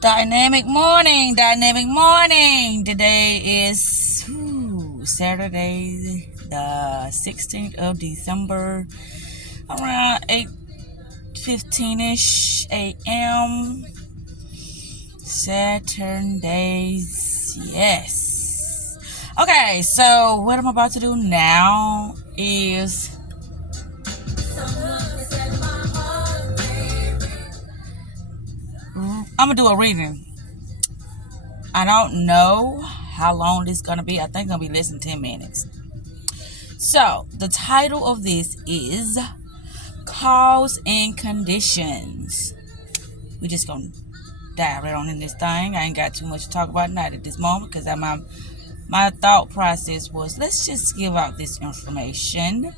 Dynamic morning, dynamic morning. Today is Saturday, the 16th of December, around 8:15ish a.m. Saturn days, yes. Okay, so what I'm about to do now is I'm gonna do a reading. I don't know how long this is gonna be. I think it's gonna be less than 10 minutes. So the title of this is Cause and Conditions. We just gonna dive right on in this thing. I ain't got too much to talk about tonight at this moment because my thought process was, let's just give out this information,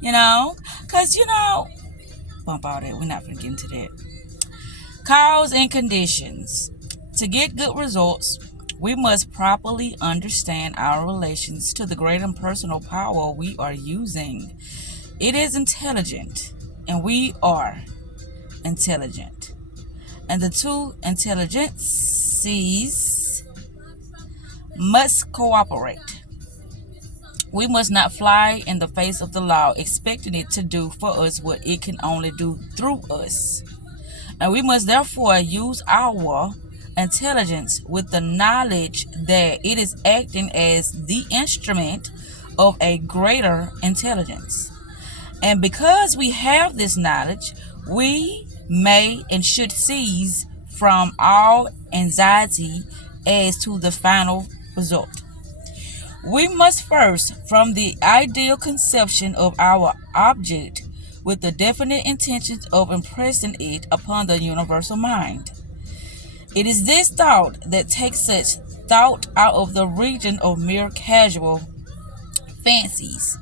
because bump all that. We're not gonna get into that. Cause and conditions. To get good results, we must properly understand our relations to the great impersonal power we are using. It is intelligent, and we are intelligent. And the two intelligences must cooperate. We must not fly in the face of the law, expecting it to do for us what it can only do through us. And we must therefore use our intelligence with the knowledge that it is acting as the instrument of a greater intelligence. And because we have this knowledge, we may and should cease from all anxiety as to the final result. We must first, from the ideal conception of our object, with the definite intentions of impressing it upon the universal mind. It is this thought that takes such thought out of the region of mere casual fancies,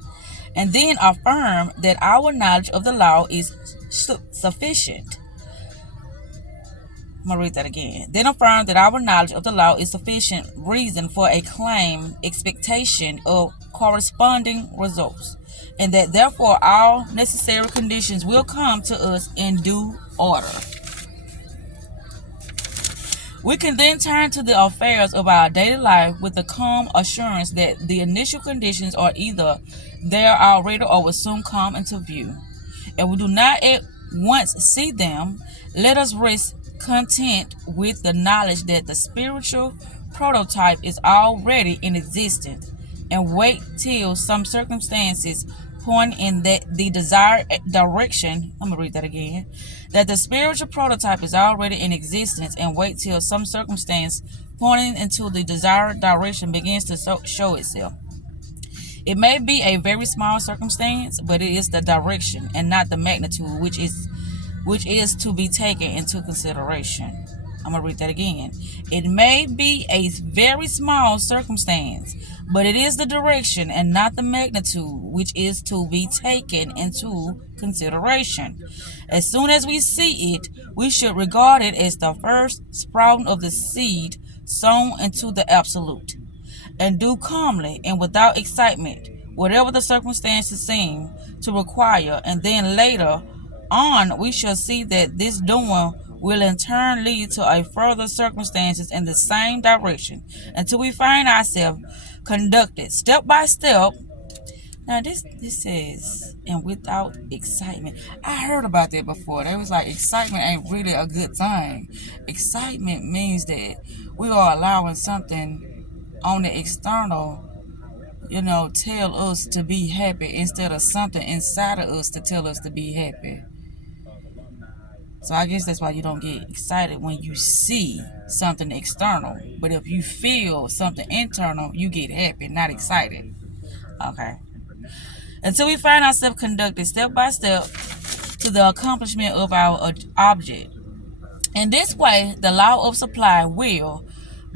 and then affirm that our knowledge of the law is sufficient. I'm going to read that again. Then affirm that our knowledge of the law is sufficient reason for a claim, expectation of corresponding results, and that therefore all necessary conditions will come to us in due order. We can then turn to the affairs of our daily life with the calm assurance that the initial conditions are either there already or will soon come into view. If we do not at once see them, let us rest content with the knowledge that the spiritual prototype is already in existence, and wait till some circumstances point in the desired direction. I'm going to read that again. That the spiritual prototype is already in existence, and wait till some circumstance pointing into the desired direction begins to show itself. It may be a very small circumstance, but it is the direction and not the magnitude which is to be taken into consideration. I'm going to read that again. It may be a very small circumstance, but it is the direction and not the magnitude which is to be taken into consideration. As soon as we see it, we should regard it as the first sprouting of the seed sown into the absolute, and do calmly and without excitement whatever the circumstances seem to require, and then later on we shall see that this doing will in turn lead to a further circumstances in the same direction until we find ourselves conducted step by step. Now this says, and without excitement. I heard about that before. They was like, excitement ain't really a good thing. Excitement means that we are allowing something on the external, tell us to be happy instead of something inside of us to tell us to be happy. So I guess that's why you don't get excited when you see something external. But if you feel something internal, you get happy, not excited. Okay. Until we find ourselves conducted step by step to the accomplishment of our object. In this way, the law of supply will,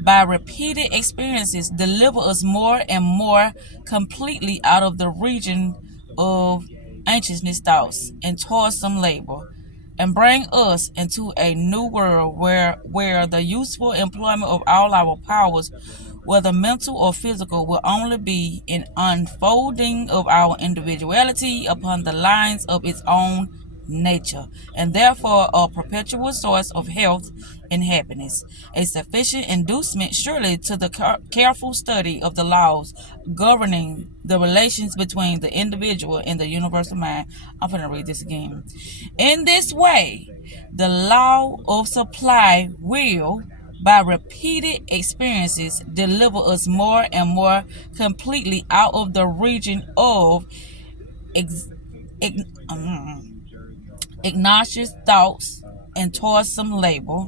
by repeated experiences, deliver us more and more completely out of the region of anxiousness thoughts and toilsome labor, and bring us into a new world where the useful employment of all our powers, whether mental or physical, will only be an unfolding of our individuality upon the lines of its own nature, and therefore a perpetual source of health and happiness. A sufficient inducement, surely, to the careful study of the laws governing the relations between the individual and the universal mind. I'm going to read this again. In this way, the law of supply will, by repeated experiences, deliver us more and more completely out of the region of obnoxious thoughts and toilsome labor,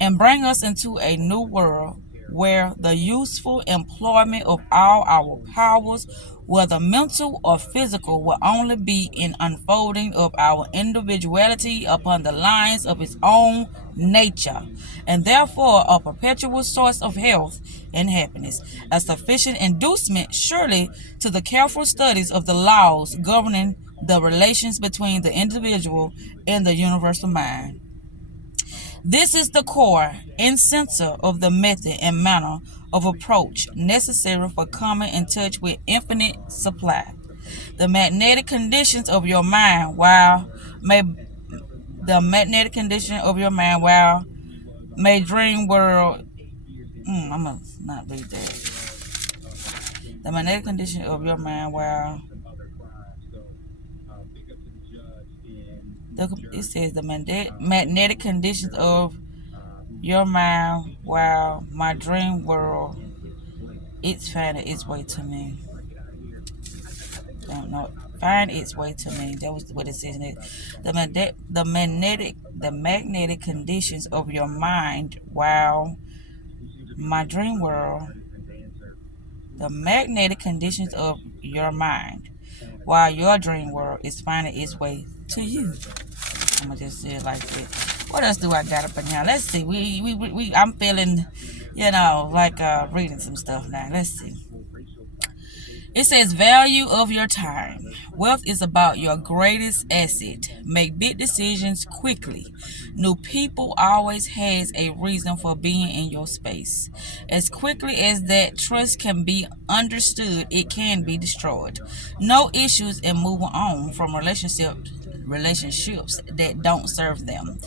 and bring us into a new world where the useful employment of all our powers, whether mental or physical, will only be an unfolding of our individuality upon the lines of its own nature, and therefore a perpetual source of health and happiness. A sufficient inducement, surely, to the careful studies of the laws governing the relations between the individual and the universal mind. This is the core and center of the method and manner of approach necessary for coming in touch with infinite supply. The magnetic conditions of your mind, while may dream world. I'm gonna not read that. The magnetic condition of your mind, while it says the magnetic conditions of your mind, while my dream world, it's finding its way to me. Don't know. Find its way to me. That was what it says. The magnetic conditions of your mind, while my dream world. The magnetic conditions of your mind, while your dream world is finding its way to you. I'm gonna just say it like that. What else do I got up in here? Let's see. I'm feeling, like reading some stuff now. Let's see. It says value of your time. Wealth is about your greatest asset. Make big decisions quickly. New people always has a reason for being in your space. As quickly as that trust can be understood, it can be destroyed. No issues and moving on from relationships that don't serve them.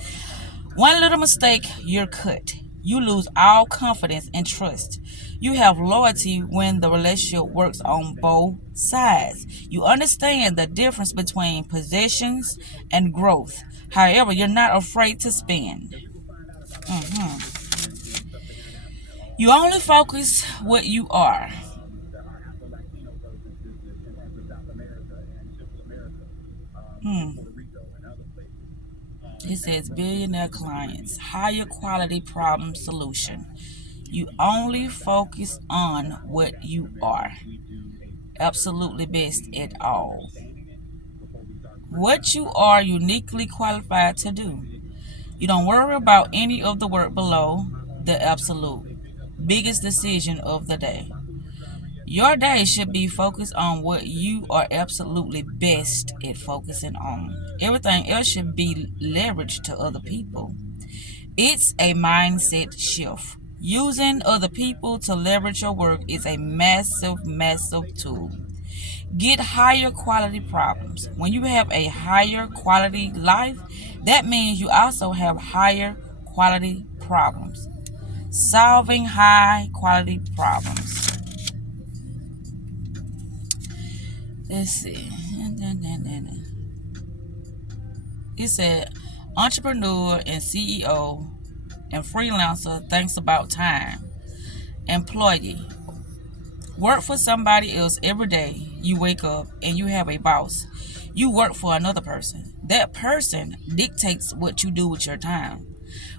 One little mistake, you're cut. You lose all confidence and trust. You have loyalty when the relationship works on both sides. You understand the difference between possessions and growth. However, you're not afraid to spend. You only focus what you are. It says billionaire clients, higher quality problem solution. You only focus on what you are. Absolutely best at all. What you are uniquely qualified to do. You don't worry about any of the work below. The absolute biggest decision of the day. Your day should be focused on what you are absolutely best at focusing on. Everything else should be leveraged to other people. It's a mindset shift. Using other people to leverage your work is a massive, massive tool. Get higher quality problems. When you have a higher quality life, that means you also have higher quality problems. Solving high quality problems. Let's see. It said, entrepreneur and CEO and freelancer thinks about time. Employee. Work for somebody else every day. You wake up and you have a boss. You work for another person. That person dictates what you do with your time.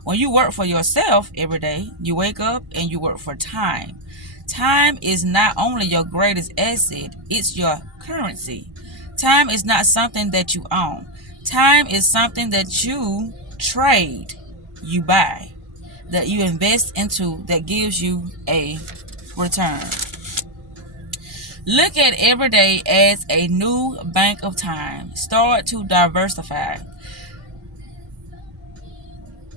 When you work for yourself every day, you wake up and you work for time. Time is not only your greatest asset, it's your currency. Time is not something that you own. Time is something that you trade, you buy, that you invest into, that gives you a return. Look at every day as a new bank of time. Start to diversify.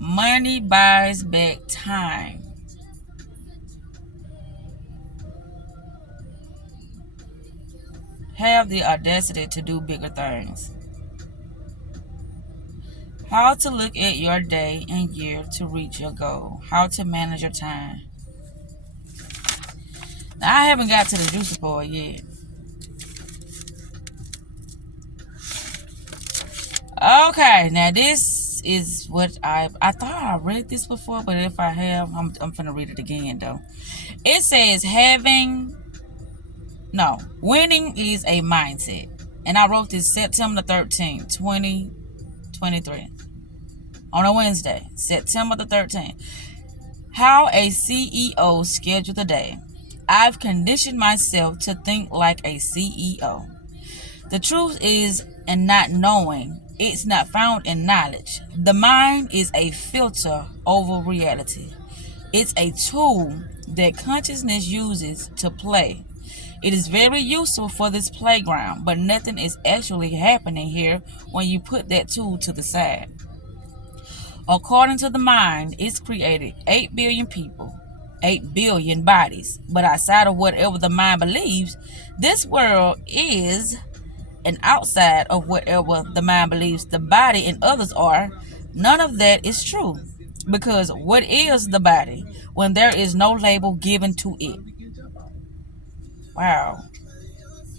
Money buys back time. Have the audacity to do bigger things. How to look at your day and year to reach your goal. How to manage your time. Now, I haven't got to the juicy part yet. Okay, now this is what I thought I read this before, but if I have, I'm finna read it again though. It says winning is a mindset. And I wrote this September 13th, 2023. On a Wednesday, September the 13th. How a CEO scheduled the day. I've conditioned myself to think like a CEO. The truth is, in not knowing, it's not found in knowledge. The mind is a filter over reality. It's a tool that consciousness uses to play. It is very useful for this playground, but nothing is actually happening here when you put that tool to the side. According to the mind, it's created 8 billion people, 8 billion bodies, but outside of whatever the mind believes, this world is, and outside of whatever the mind believes the body and others are, none of that is true. Because what is the body when there is no label given to it? Wow.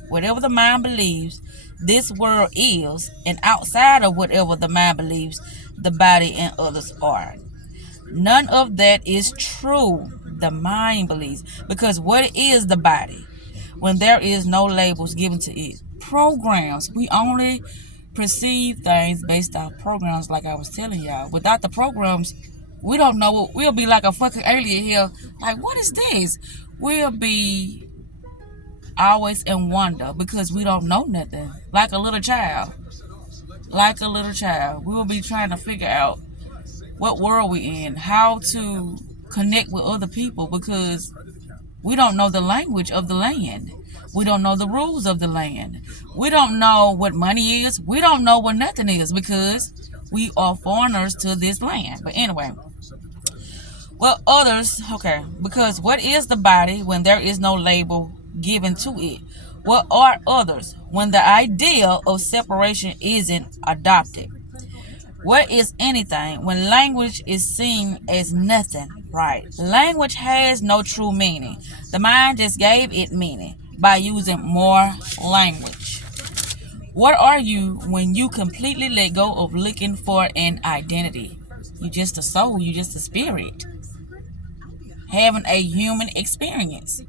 Whatever the mind believes this world is, and outside of whatever the mind believes the body and others are. None of that is true. The mind believes. Because what is the body when there is no labels given to it? Programs. We only perceive things based off programs, like I was telling y'all. Without the programs, we don't know what we'll be, like a fucking alien here. Like, what is this? We'll be always in wonder because we don't know nothing. Like a little child. We will be trying to figure out what world we in, how to connect with other people, because we don't know the language of the land. We don't know the rules of the land. We don't know what money is. We don't know what nothing is because we are foreigners to this land. But anyway, because what is the body when there is no label given to it? What are others when the idea of separation isn't adopted? What is anything when language is seen as nothing? Right. Language has no true meaning. The mind just gave it meaning by using more language. What are you when you completely let go of looking for an identity? You just a soul. You just a spirit. Having a human experience.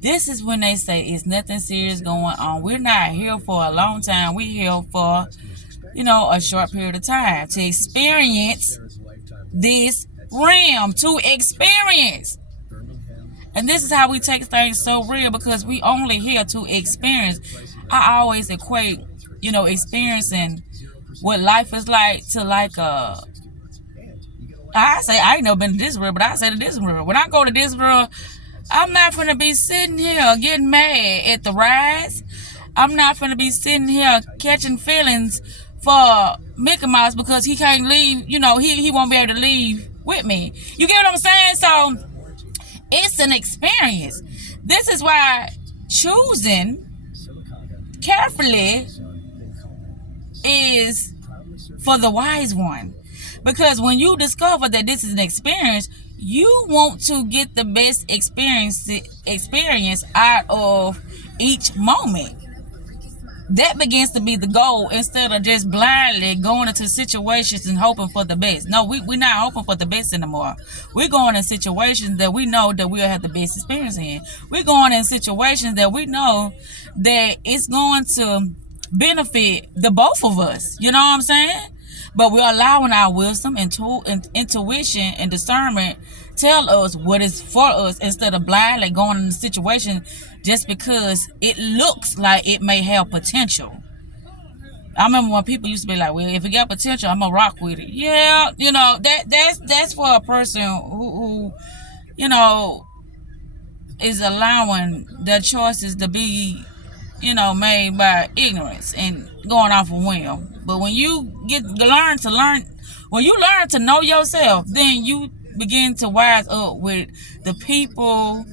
This is when they say it's nothing serious going on. We're not here for a long time. We're here for, a short period of time to experience this realm, to experience. And this is how we take things so real, because we only here to experience. I always equate, experiencing what life is like to like I say I ain't never been to this world, but I say to this world. When I go to this world, I'm not finna be sitting here getting mad at the rides. I'm not finna be sitting here catching feelings for Mickey Mouse because he can't leave. He won't be able to leave with me. You get what I'm saying? So it's an experience. This is why choosing carefully is for the wise one. Because when you discover that this is an experience, you want to get the best experience out of each moment. That begins to be the goal, instead of just blindly going into situations and hoping for the best. No, we're not hoping for the best anymore. We're going in situations that we know that we'll have the best experience in. We're going in situations that we know that it's going to benefit the both of us. You know what I'm saying? But we're allowing our wisdom and intuition and discernment tell us what is for us, instead of blindly going in the situation just because it looks like it may have potential. I remember when people used to be like, well, if it got potential, I'm gonna rock with it. Yeah, that's for a person who is allowing their choices to be made by ignorance and going off a whim. But when you when you learn to know yourself, then you begin to wise up with the people,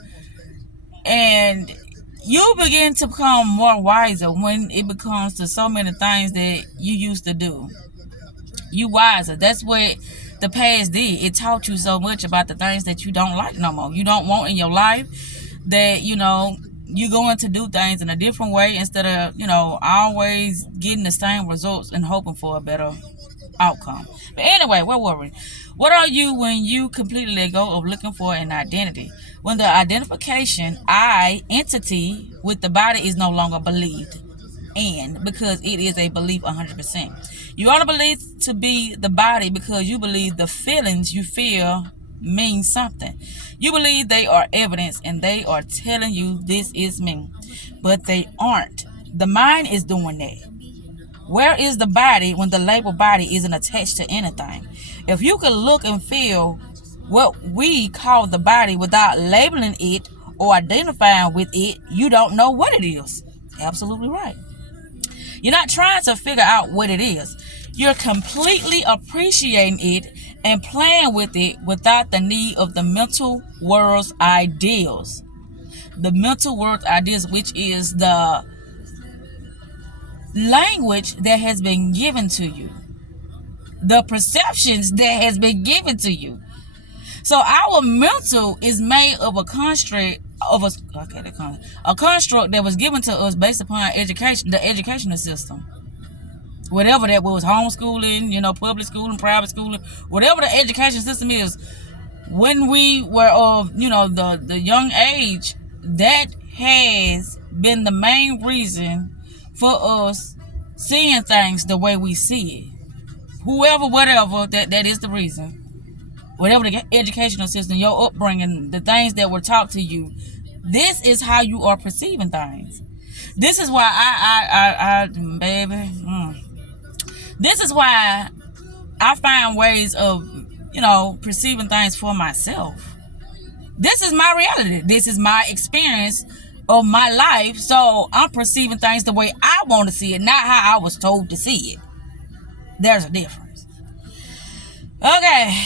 and you begin to become more wiser when it becomes to so many things that you used to do. You wiser. That's what the past did. It taught you so much about the things that you don't like no more. You don't want in your life, that, you're going to do things in a different way instead of, always getting the same results and hoping for a better outcome. But anyway, where were we? What are you when you completely let go of looking for an identity? When the identification, entity with the body is no longer believed in, because it is a belief 100%. You only believe to be the body because you believe the feelings you feel mean something. You believe they are evidence and they are telling you this is me, but they aren't. The mind is doing that. Where is the body when the label body isn't attached to anything? If you could look and feel what we call the body without labeling it or identifying with it, you don't know what it is. Absolutely right. You're not trying to figure out what it is. You're completely appreciating it and playing with it without the need of the mental world's ideals. The mental world's ideas, which is the language that has been given to you, the perceptions that has been given to you. So our mental is made of a construct that was given to us based upon education, the educational system. Whatever that was, homeschooling, public schooling, private schooling, whatever the education system is, when we were of, the young age, that has been the main reason for us seeing things the way we see it. Whoever, whatever, that is the reason. Whatever the educational system, your upbringing, the things that were taught to you, this is how you are perceiving things. This is why this is why I find ways of, perceiving things for myself. This is my reality. This is my experience of my life. So I'm perceiving things the way I want to see it, not how I was told to see it. There's a difference. Okay.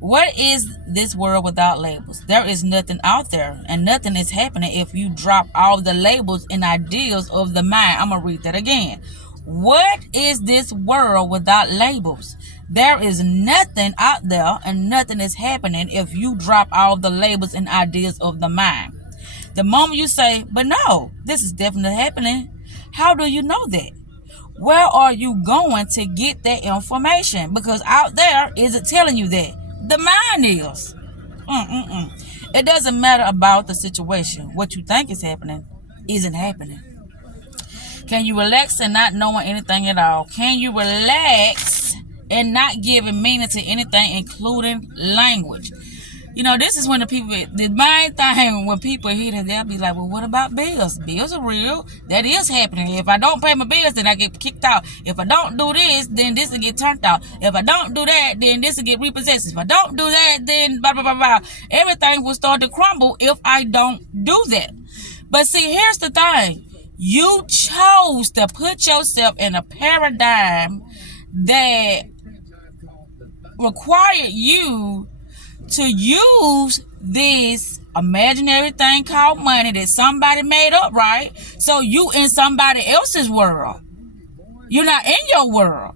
What is this world without labels? There is nothing out there, and nothing is happening if you drop all the labels and ideals of the mind. I'm going to read that again. What is this world without labels? There is nothing out there, and nothing is happening if you drop all the labels and ideas of the mind. The moment you say, but no, this is definitely happening, how do you know that? Where are you going to get that information? Because out there, is it telling you that? The mind is. It doesn't matter about the situation. What you think is happening isn't happening. Can you relax and not knowing anything at all? Can you relax and not giving meaning to anything, including language? This is when the main thing when people hear that, they'll be like, well, what about bills? Bills are real. That is happening. If I don't pay my bills, then I get kicked out. If I don't do this, then this will get turned out. If I don't do that, then this will get repossessed. If I don't do that, then blah, blah, blah, blah. Everything will start to crumble if I don't do that. But see, here's the thing. You chose to put yourself in a paradigm that required you to use this imaginary thing called money that somebody made up, right? So you in somebody else's world. You're not in your world.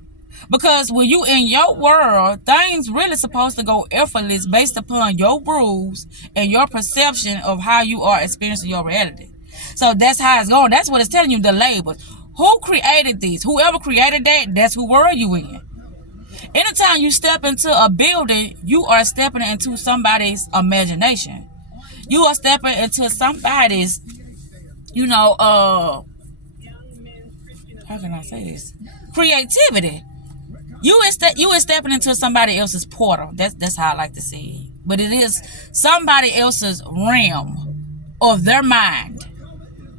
Because when you in your world, things really supposed to go effortless based upon your rules and your perception of how you are experiencing your reality. So that's how it's going. That's what it's telling you, the labels. Who created these? Whoever created that, that's who world you in. Anytime you step into a building, you are stepping into somebody's imagination. You are stepping into somebody's, how can I say this? Creativity. You is stepping into somebody else's portal. That's how I like to see it. But it is somebody else's realm of their mind.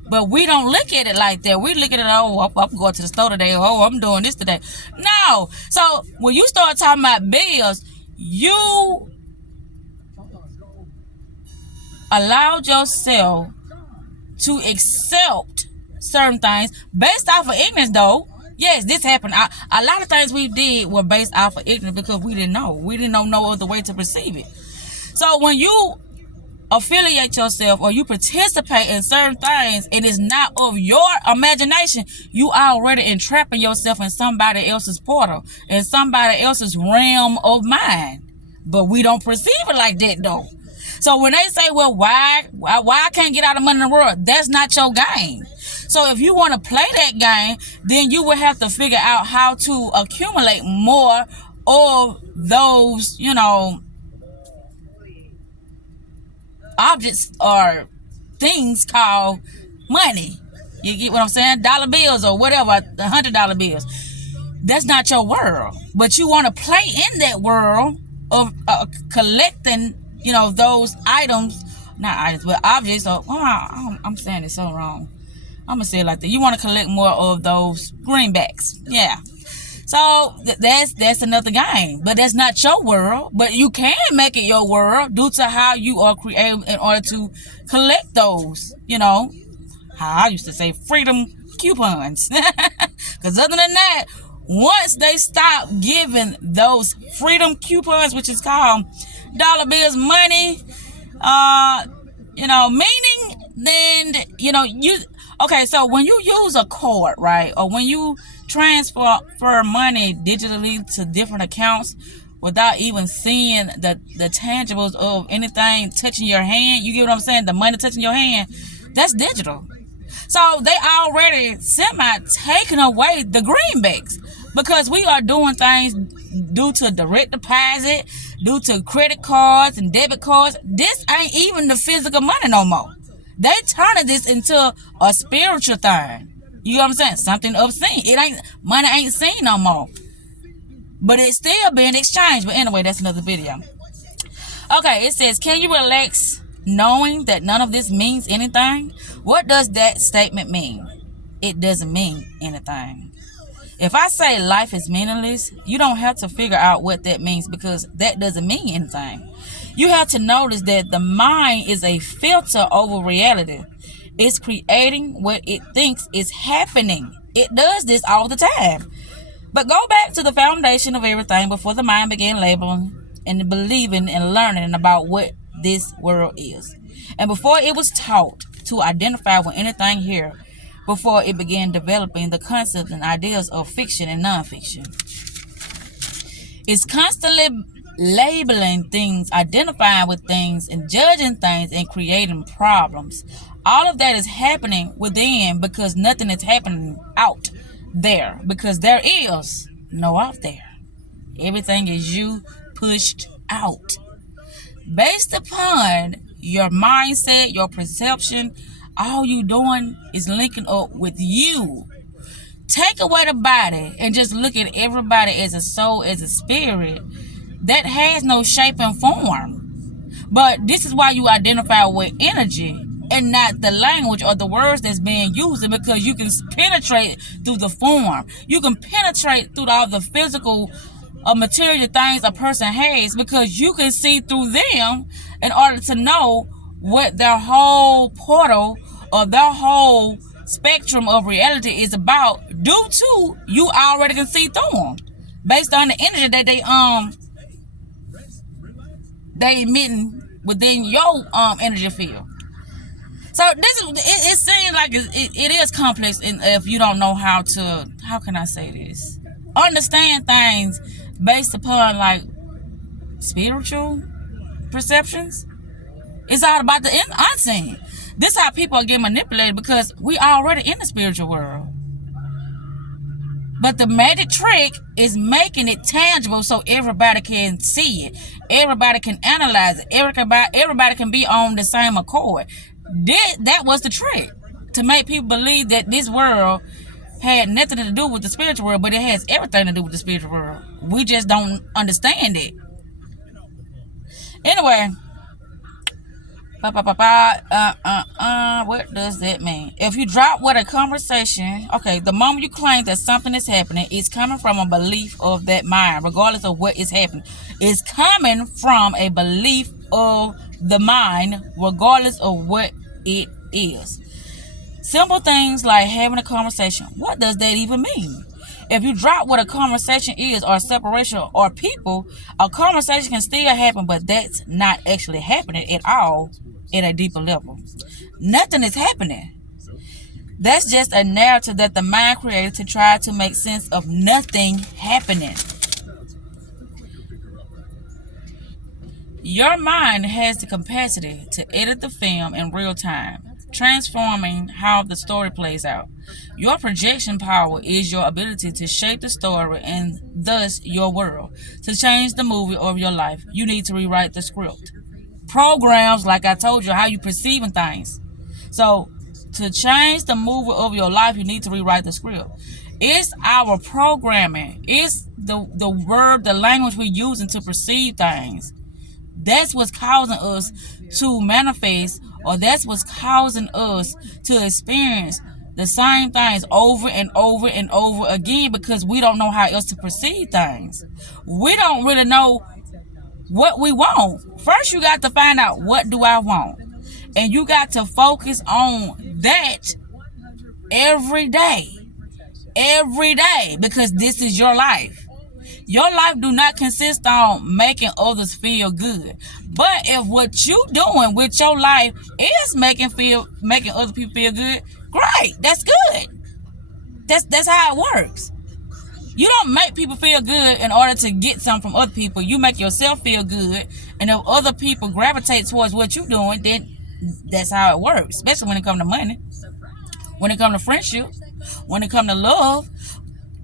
But we don't look at it like that. We look at it, I'm going to the store today. Oh, I'm doing this today. No. So when you start talking about bills, you allowed yourself to accept certain things based off of ignorance, though. Yes, this happened. A lot of things we did were based off of ignorance because we didn't know. We didn't know no other way to perceive it. So when you affiliate yourself or you participate in certain things, it is not of your imagination. You already entrapping yourself in somebody else's portal, in somebody else's realm of mind. But we don't perceive it like that though. So when they say, well, why I can't get out of money in the world, that's not your game. So if you want to play that game, then you will have to figure out how to accumulate more of those, objects or things called money. You get what I'm saying? Dollar bills or whatever, $100 bills. That's not your world. But you want to play in that world of collecting, those items, not items, but objects. Or, I'm saying it so wrong. I'm going to say it like that. You want to collect more of those greenbacks. Yeah. So that's another game, but that's not your world. But you can make it your world due to how you are created in order to collect those, how I used to say freedom coupons. Because other than that, once they stop giving those freedom coupons, which is called dollar bills, money, meaning, then, okay, so when you use a card, right, or when you transfer money digitally to different accounts without even seeing the tangibles of anything touching your hand, you get what I'm saying? The money touching your hand, that's digital. So they already taking away the greenbacks because we are doing things due to direct deposit, due to credit cards and debit cards. This ain't even the physical money no more. They turning this into a spiritual thing. You know what I'm saying? Something obscene. Money ain't seen no more. But it's still being exchanged. But anyway, that's another video. Okay, it says, can you relax knowing that none of this means anything? What does that statement mean? It doesn't mean anything. If I say life is meaningless, you don't have to figure out what that means because that doesn't mean anything. You have to notice that the mind is a filter over reality. It's creating what it thinks is happening. It does this all the time. But go back to the foundation of everything before the mind began labeling and believing and learning about what this world is. And before it was taught to identify with anything here, before it began developing the concepts and ideas of fiction and nonfiction. It's constantly labeling things, identifying with things, and judging things and creating problems. All of that is happening within because nothing is happening out there because there is no out there. Everything is you pushed out. Based upon your mindset, your perception, all you doing is linking up with you. Take away the body and just look at everybody as a soul, as a spirit that has no shape and form. But this is why you identify with energy and not the language or the words that's being used, because you can penetrate through the form. You can penetrate through all the physical material things a person has because you can see through them in order to know what their whole portal or their whole spectrum of reality is about due to you already can see through them based on the energy that they emitting within your energy field. So it seems like it is complex, and if you don't know how can I say this, understand things based upon like spiritual perceptions. It's all about the unseen. This is how people are getting manipulated because we already in the spiritual world. But the magic trick is making it tangible so everybody can see it. Everybody can analyze it. Everybody can be on the same accord. That was the trick, to make people believe that this world had nothing to do with the spiritual world, but it has everything to do with the spiritual world. We just don't understand it. Anyway, what does that mean? If you drop what a conversation, okay, the moment you claim that something is happening, it's coming from a belief of that mind, regardless of what is happening. It's coming from a belief of the mind, regardless of what it is. Simple things like having a conversation. What does that even mean? If you drop what a conversation is, or separation, or people, a conversation can still happen, but that's not actually happening at all at a deeper level. Nothing is happening. That's just a narrative that the mind created to try to make sense of nothing happening. Your mind has the capacity to edit the film in real time, transforming how the story plays out. Your projection power is your ability to shape the story and thus your world. To change the movie of your life, you need to rewrite the script. Programs, like I told you, how you perceiving things. So, to change the movie of your life, you need to rewrite the script. It's our programming. It's the word, the language we're using to perceive things. That's what's causing us to manifest, or that's what's causing us to experience the same things over and over and over again, because we don't know how else to perceive things. We don't really know what we want. First, you got to find out, what do I want? And you got to focus on that every day. Every day, because this is your life. Your life do not consist on making others feel good. But if what you doing with your life is making other people feel good, great. That's good. That's how it works. You don't make people feel good in order to get something from other people. You make yourself feel good, and if other people gravitate towards what you're doing, then that's how it works. Especially when it comes to money, when it comes to friendship, when it comes to love.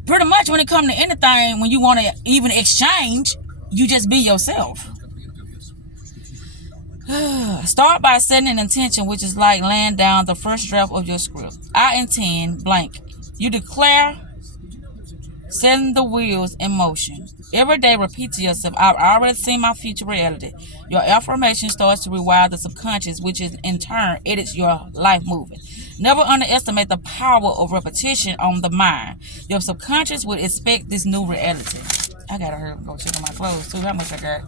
Pretty much when it comes to anything, when you want to even exchange, you just be yourself. Start by setting an intention, which is like laying down the first draft of your script. I intend blank. You declare, setting the wheels in motion. Every day repeat to yourself, I've already seen my future reality. Your affirmation starts to rewire the subconscious, which is in turn edits your life moving. Never underestimate the power of repetition on the mind. Your subconscious would expect this new reality. I gotta hurry up and go check on my clothes too. How much I got?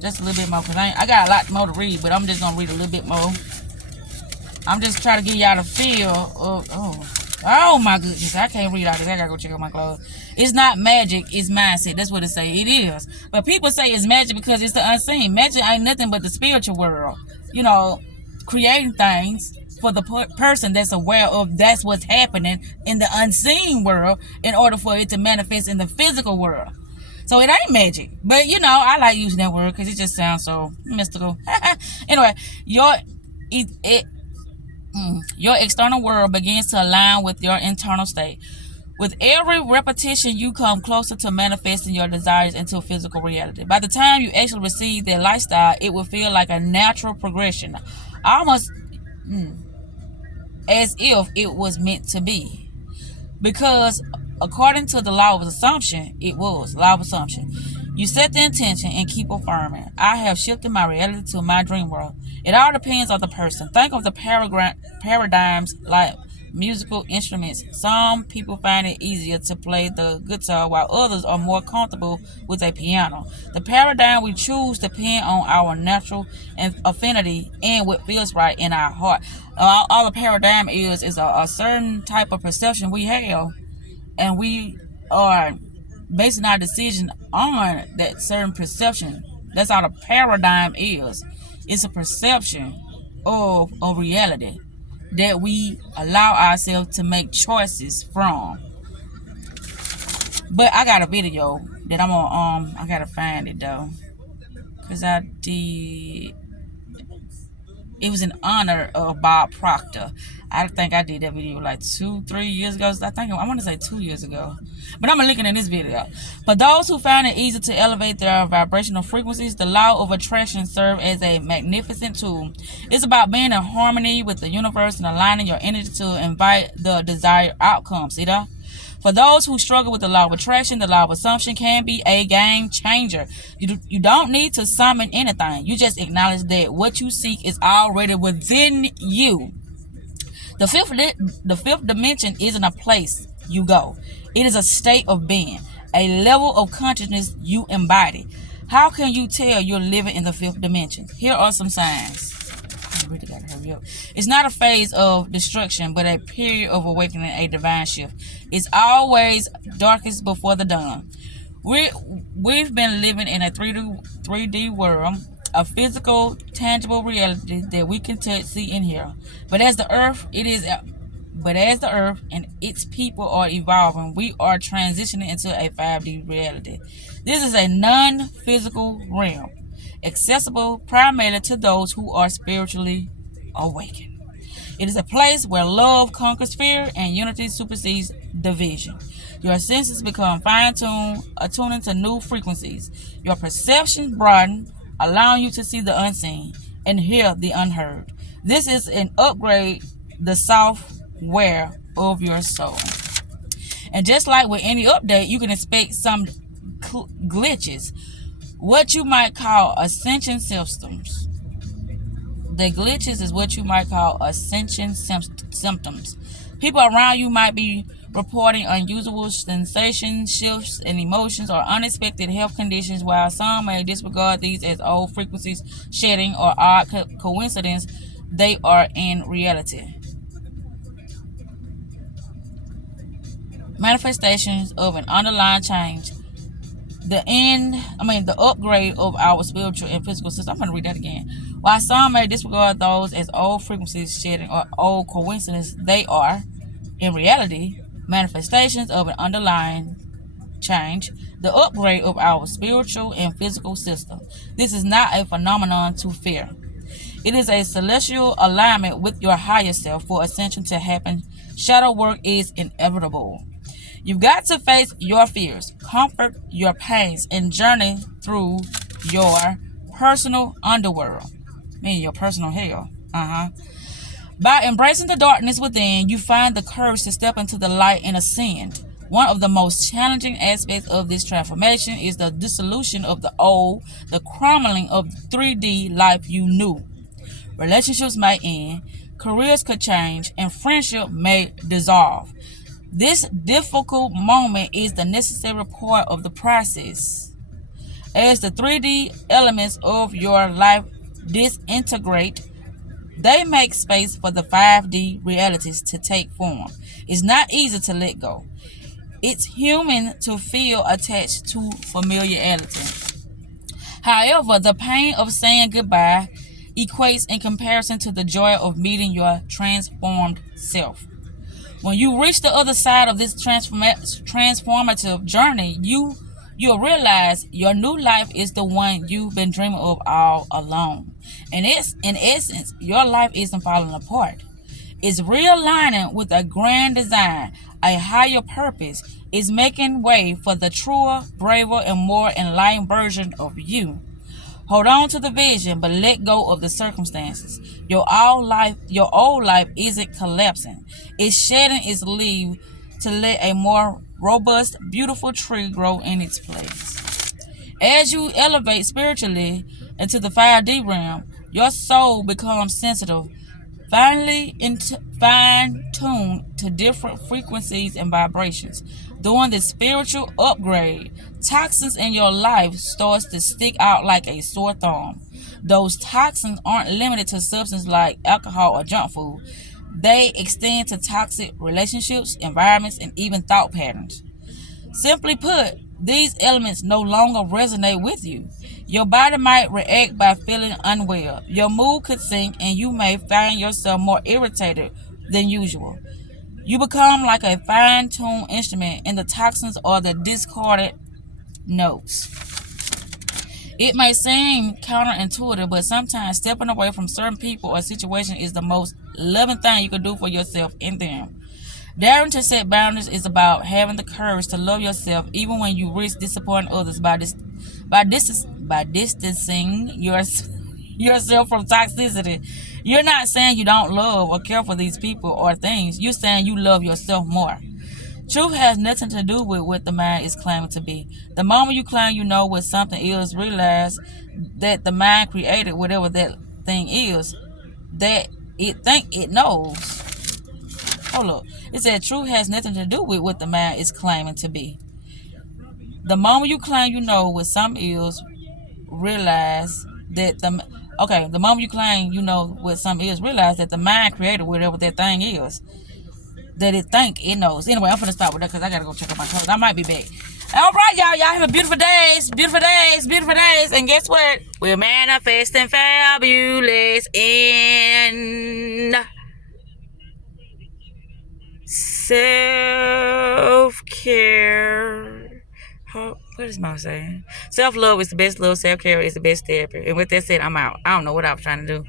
Just a little bit more, because I got a lot more to read, but I'm just gonna read a little bit more. I'm just trying to give y'all the feel of, oh my goodness, I can't read all this. I gotta go check on my clothes. It's not magic, it's mindset. That's what it say. It is. But people say it's magic because it's the unseen. Magic ain't nothing but the spiritual world. You know, creating things for the person that's aware of that's what's happening in the unseen world in order for it to manifest in the physical world. So it ain't magic. But, you know, I like using that word because it just sounds so mystical. Anyway, your external world begins to align with your internal state. With every repetition, you come closer to manifesting your desires into physical reality. By the time you actually receive their lifestyle, it will feel like a natural progression, almost as if it was meant to be. Because according to the law of assumption, it was law of assumption. You set the intention and keep affirming. I have shifted my reality to my dream world. It all depends on the person. Think of the paradigms like musical instruments. Some people find it easier to play the guitar, while others are more comfortable with a piano. The paradigm we choose depends on our natural affinity and what feels right in our heart. All a paradigm is a certain type of perception we have, and we are basing our decision on that certain perception. That's all a paradigm is. It's a perception of reality that we allow ourselves to make choices from. But I got a video that I'm on. I gotta find it though, cause I did. It was in honor of Bob Proctor. I think I did that video like 2-3 years ago. I want to say 2 years ago. But I'm linking in this video. For those who find it easy to elevate their vibrational frequencies, the law of attraction serves as a magnificent tool. It's about being in harmony with the universe and aligning your energy to invite the desired outcome. See that? For those who struggle with the law of attraction, the law of assumption can be a game changer. You don't need to summon anything. You just acknowledge that what you seek is already within you. The fifth dimension isn't a place you go. It is a state of being, a level of consciousness you embody. How can you tell you're living in the fifth dimension? Here are some signs. I really gotta hurry up. It's not a phase of destruction, but a period of awakening, a divine shift. It's always darkest before the dawn. We've been living in a 3D world, a physical, tangible reality that we can touch, see, and hear. But as the earth, and its people are evolving, we are transitioning into a 5D reality. This is a non-physical realm, accessible primarily to those who are spiritually awakened. It is a place where love conquers fear and unity supersedes division. Your senses become fine-tuned, attuning to new frequencies. Your perceptions broaden, allowing you to see the unseen and hear the unheard. This is an upgrade, the software of your soul. And just like with any update, you can expect some glitches, what you might call ascension systems. The glitches is what you might call ascension symptoms. People around you might be reporting unusual sensations, shifts in emotions, or unexpected health conditions, while some may disregard these as old frequencies shedding or odd coincidence. They are in reality manifestations of an underlying change. The upgrade of our spiritual and physical system. I'm going to read that again. While some may disregard those as old frequencies shedding or old coincidence, they are, in reality, manifestations of an underlying change, the upgrade of our spiritual and physical system. This is not a phenomenon to fear. It is a celestial alignment with your higher self. For ascension to happen, shadow work is inevitable. You've got to face your fears, comfort your pains, and journey through your personal underworld. Meaning your personal hell. By embracing the darkness within, you find the courage to step into the light and ascend. One of the most challenging aspects of this transformation is the dissolution of the old, the crumbling of the 3D life you knew. Relationships may end, careers could change, and friendship may dissolve. This difficult moment is the necessary part of the process. As the 3D elements of your life disintegrate, they make space for the 5D realities to take form. It's not easy to let go. It's human to feel attached to familiarity. However, the pain of saying goodbye equates in comparison to the joy of meeting your transformed self. When you reach the other side of this transformative journey, you'll realize your new life is the one you've been dreaming of all along. And in essence, your life isn't falling apart. It's realigning with a grand design, a higher purpose. It's making way for the truer, braver, and more enlightened version of you. Hold on to the vision, but let go of the circumstances. Your old life isn't collapsing. It's shedding its leaves to let a more robust, beautiful tree grow in its place. As you elevate spiritually into the 5D realm, your soul becomes sensitive, finely fine-tuned to different frequencies and vibrations. During the spiritual upgrade, toxins in your life starts to stick out like a sore thumb. Those toxins aren't limited to substances like alcohol or junk food. They extend to toxic relationships, environments, and even thought patterns. Simply put, these elements no longer resonate with you. Your body might react by feeling unwell. Your mood could sink, and you may find yourself more irritated than usual. You become like a fine-tuned instrument, and the toxins are the discarded notes. It may seem counterintuitive, but sometimes stepping away from certain people or situations is the most loving thing you can do for yourself and them. Daring to set boundaries is about having the courage to love yourself even when you risk disappointing others by distancing yourself from toxicity. You're not saying you don't love or care for these people or things. You're saying you love yourself more. Truth has nothing to do with what the mind is claiming to be. The moment you claim you know what something is, realize that the mind created whatever that thing is that it think it knows. Hold up. It said truth has nothing to do with what the mind is claiming to be. The moment you claim you know what something is, realize that the moment you claim you know what something is, realize that the mind created whatever that thing is that it think it knows. Anyway, I'm gonna stop with that because I gotta go check out my clothes. I might be back. All right, y'all. Y'all have a beautiful days, beautiful days, beautiful days. And guess what? We're manifesting fabulous in self-care. What is mom saying? Self-love is the best love. Self-care is the best therapy. And with that said, I'm out. I don't know what I was trying to do.